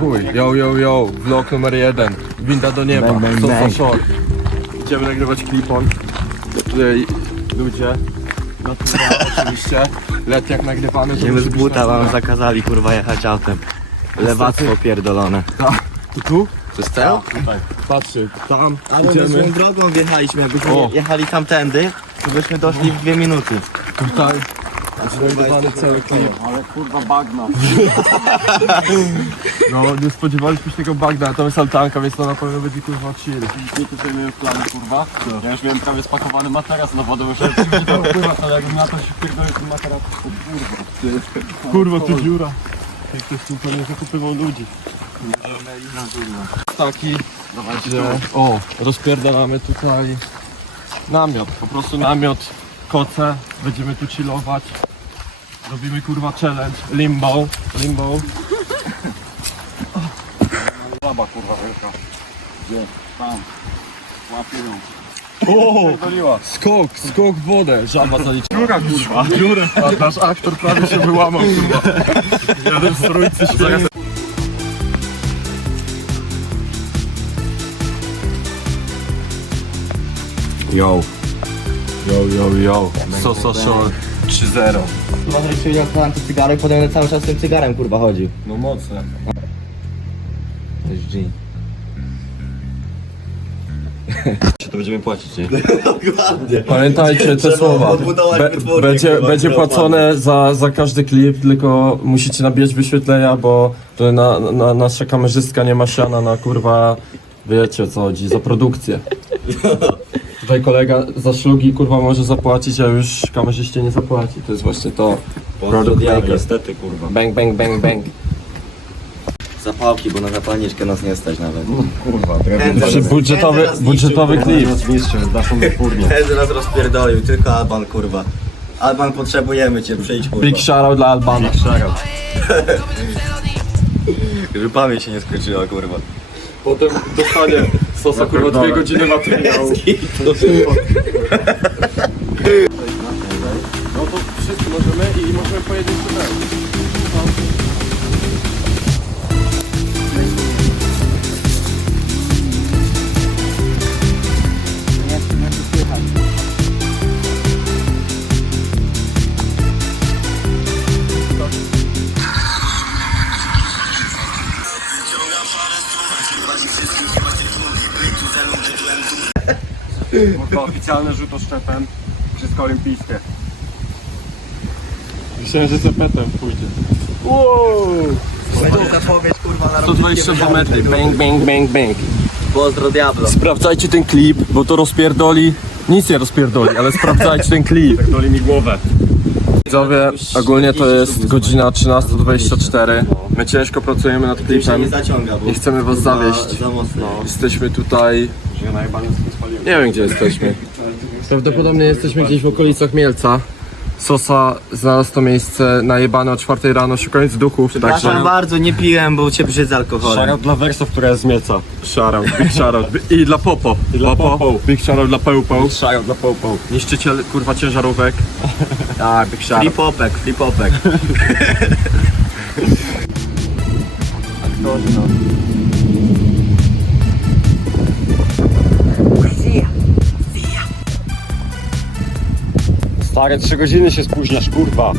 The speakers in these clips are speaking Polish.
Chuj, yo, yo, yo, vlog numer jeden. Winda do nieba, Bang, bang, so, so, bang. so. Idziemy nagrywać klipon. Tutaj ludzie. Natura oczywiście. Let jak nagrywamy, to Idziemy z musi być buta, natura. wam zakazali kurwa jechać autem. Lewactwo pierdolone. Tu, tu? To jest cel? Tutaj. Patrzcie, tam idziemy. drogą wjechaliśmy, jakbyśmy O. jechali tamtędy, to byśmy doszli w dwie minuty. Tutaj. Cały klip. Ale kurwa bagna. No, nie spodziewaliśmy się tego bagna, to jest altanka, więc to na pewno będzie kurwa chill. Nie to sobie miałem w planie, kurwa. Ja już miałem prawie spakowany materac na wodę, już nie to ale jakbym na to się pierdolił ten materac, to kurwa. Kurwa, tu dziura. Jak ktoś tu pewnie zakupywał ludzi. Taki, że o, rozpierdalamy tutaj namiot, po prostu namiot, koce, będziemy tu chillować. Robimy kurwa challenge, limbo, limbo. Żaba kurwa wielka. Gdzie? Tam. Łapię ją. O, Pierdoliła. skok, skok w wodę, żaba zaliczyła. Dziura kurwa. Dziura, a nasz aktor prawie się wyłamał kurwa. Jeden z trójcy się. Yo. Yo, yo, yo. So, so, so. 3-0. Może jeszcze jak mam ten cygarek, potem będę cały czas z tym cygarem kurwa chodził. No mocne. To jest G. To będziemy płacić, nie? Pamiętajcie te Trzeba słowa. odbudować Be, wytwórnię, będzie kurwa, będzie płacone za, za każdy klip, tylko musicie nabijać wyświetlenia, bo to na, na, nasza kamerzystka nie ma siana na kurwa, wiecie o co chodzi, za produkcję. Tutaj kolega za szlugi kurwa może zapłacić, a już kamerzyście nie zapłaci. To jest właśnie to. Product maker. Niestety, kurwa. Bang, bang, bang, bang. Zapałki, bo na zapalniczkę nas nie stać nawet. Kurwa, Przy budżetowy, budżetowy klip. Teraz mistrzem, z naszą wypórnią. Ten zaraz rozpierdolił, tylko Alban kurwa. Alban potrzebujemy cię, przyjdź kurwa. Big shoutout dla Albana. Żeby pamięć się nie skończyła kurwa. Potem dostanie sosa kurwa dwie godziny materiału. No to wszyscy możemy i możemy pojedyć tunelu. Oficjalny rzut oszczepem. Wszystko olimpijskie. Myślałem, że zepetem pójdzie. Będzie zapowiedź kurwa na 122 metry, bang, bang, bang, bang. Pozdro Diablo. Sprawdzajcie ten klip, bo to rozpierdoli. Nic nie rozpierdoli, ale sprawdzajcie ten klip. Doli mi głowę. Widzowie, ogólnie to jest godzina 13.24. My ciężko pracujemy nad klipem. zaciąga, bo Nie chcemy was zawieść. za, za mocno. Jesteśmy tutaj. Nie wiem gdzie jesteśmy. Prawdopodobnie jesteśmy gdzieś w okolicach Mielca. Sosa znalazł to miejsce najebane o 4 rano, szukając duchów, Przepraszam także bardzo, nie piłem, bo cię brzydzę alkoholem. Szarab dla wersów, która jest z Mielca. shoutout, big shoutout. I dla Popo. I dla Popo. Big shoutout dla Pełpo. Szarab dla połpoł. Niszczyciel kurwa ciężarówek. Tak, big shoutout. Flipopek, flipopek. Aktorzy no. Stare, trzy godziny się spóźniasz, kurwa.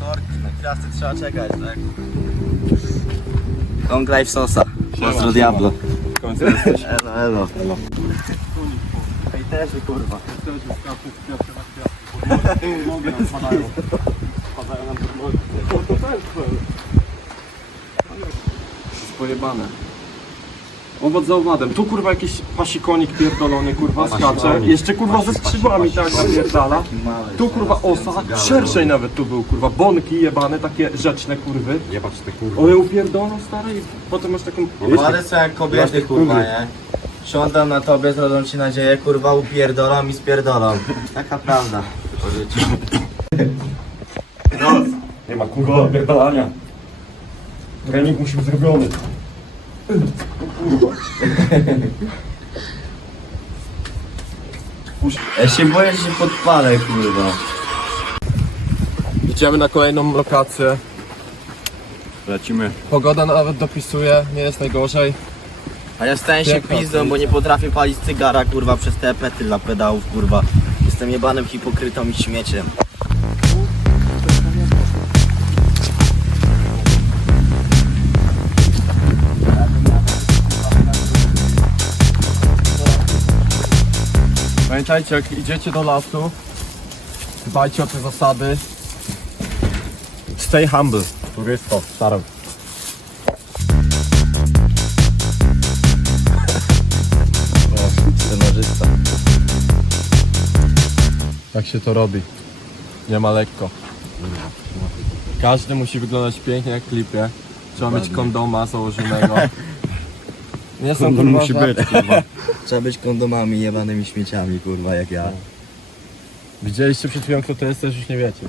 Sorki, na gwiazdy trzeba czekać, tak? Long life sosa. Pozdro Diablo. W końcu jesteś. Elo, elo. elo. Hejterzy kurwa. Nogi nam spadają. Spadają nam pod nogi. jest pojebane. Owoc za owadem. Tu kurwa jakiś pasikonik pierdolony kurwa skacze. Jeszcze kurwa ze skrzydłami tak napierdala. Tu kurwa osa. Szerszej nawet tu był kurwa. Bonki jebane, takie rzeczne kurwy. Jebać te kurwa. One upierdolą stare i potem masz taką... Ale co jak kobiety kurwa, nie? Siądam na tobie, zrodzą ci nadzieję, kurwa upierdolą i spierdolą. Taka prawda. Nie ma kurwa opierdalania. Trening musi być zrobiony. Ja się boję, że się podpalę kurwa. Idziemy na kolejną lokację. Lecimy. Pogoda nawet dopisuje, nie jest najgorzej. A ja stałem się Piękna pizdą, bo nie potrafię palić cygara, kurwa, przez te pety dla pedałów, kurwa. Jestem jebanym hipokrytą i śmieciem. Pamiętajcie, jak idziecie do lasu, dbajcie o te zasady. Stay humble. Turysto, staram. Scenarzysta. Tak się to robi. Nie ma lekko. Każdy musi wyglądać pięknie jak w klipie. Trzeba mieć kondoma założonego. Nie są kurwa musi żarty. być, kurwa. Trzeba być kondomami jebanymi śmieciami, kurwa, jak ja. Widzieliście przed chwilą kto to jest, też już nie wiecie.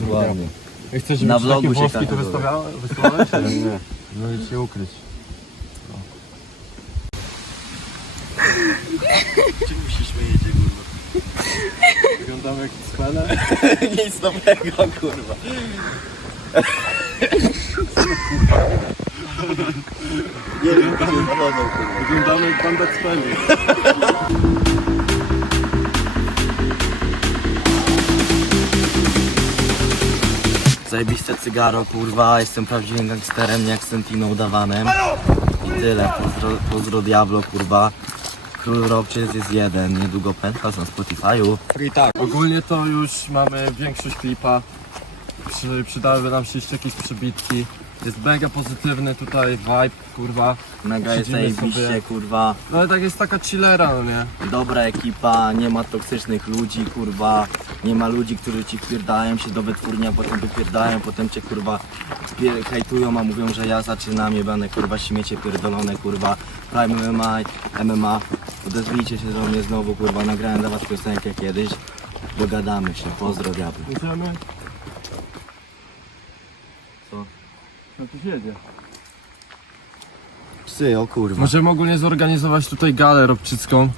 Dokładnie. Nie chcesz, Na takie vlogu się włoski tu każe. wystawiała- wystawiałeś? Nie. No i się ukryć. Czemu się śmiejecie, kurwa? Wyglądamy jak spele. Nic dobrego, kurwa. Nie wiem, kurwa, chodzą, kurwa. Wyglądamy jak banda speli. Zajebiste cygaro, kurwa, jestem prawdziwym gangsterem, nie jak Sentino udawanym. I tyle, pozdro, pozdro Diablo, kurwa. Król Robczyc jest jeden, niedługo penthouse na Spotify'u. I tak, ogólnie to już mamy większość klipa. Przy, przydałyby nam się jeszcze jakieś przybitki. Jest mega pozytywny tutaj vibe, kurwa. Mega jest Siedzimy zajebiście, sobie. kurwa. No ale tak jest taka chillera, no nie? Dobra ekipa, nie ma toksycznych ludzi, kurwa. Nie ma ludzi, którzy ci wpierdają się do wytwórni, a potem wypierdają, potem cię kurwa pier- hejtują, a mówią, że ja zaczynam jebane kurwa śmiecie pierdolone, kurwa. Prime MMA, MMA. Odezwijcie się do mnie znowu, kurwa. Nagrałem dla was piosenkę kiedyś. Dogadamy się, pozdro diabły. Idziemy? Co? No tu jedzie. Psy, o kurwa. Możemy ogólnie zorganizować tutaj galę robczycką,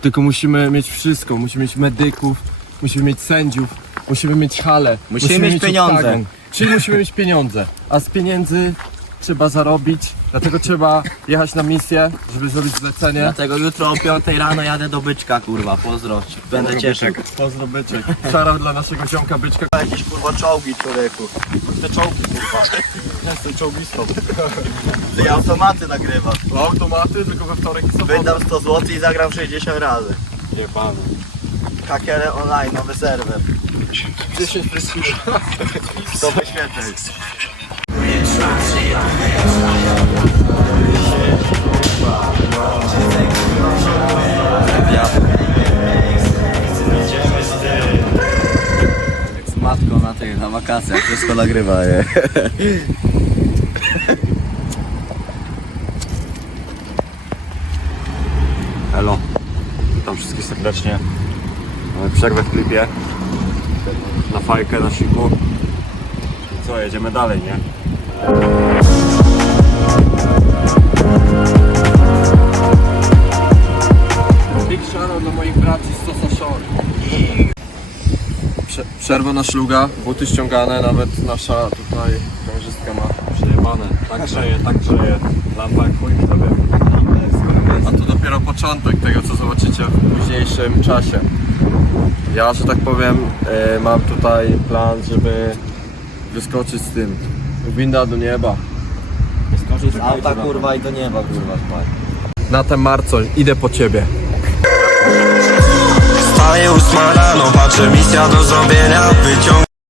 tylko musimy mieć wszystko. Musimy mieć medyków, musimy mieć sędziów, musimy mieć halę. Musimy mieć pieniądze. oktagon. Czyli musimy mieć pieniądze. A z pieniędzy trzeba zarobić, dlatego trzeba jechać na misję, żeby zrobić zlecenie. Dlatego jutro o 5 rano jadę do byczka, kurwa. Pozdro. Będę cieszył. Pozdro byczek. Szara dla naszego ziomka byczka. Jakieś kurwa czołgi, człowieku. Te czołgi kurwa. Jestem czołgistą. Ty automaty nagrywam. Automaty, tylko we wtorek i sobotę. Wydam 100 zł i zagram 60 razy. Jebany. Hakere online, nowy serwer. 10 prestiży. 100 wyświetleń. Wakacjach, wszystko nagrywa, nie? Elo. Witam wszystkich serdecznie. Mamy przerwę w klipie. Na fajkę, na siku. I co, jedziemy dalej, nie? Big shoutout dla moich braci z Sosa Shore. Prze- przerwa na szluga, buty ściągane, nawet nasza tutaj kamerzystka ma. Przejebane. Tak grzeje, tak grzeje. Lampa jak chuj sobie. A to dopiero początek tego, co zobaczycie w późniejszym czasie. Ja, że tak powiem, e, mam tutaj plan, żeby wyskoczyć z tym. Winda do nieba. Z auta kurwa i do nieba kurwa spać. Na ten Marcoń, idę po ciebie. Wstaję ósma rano, patrzę misja do zrobienia Wyciąg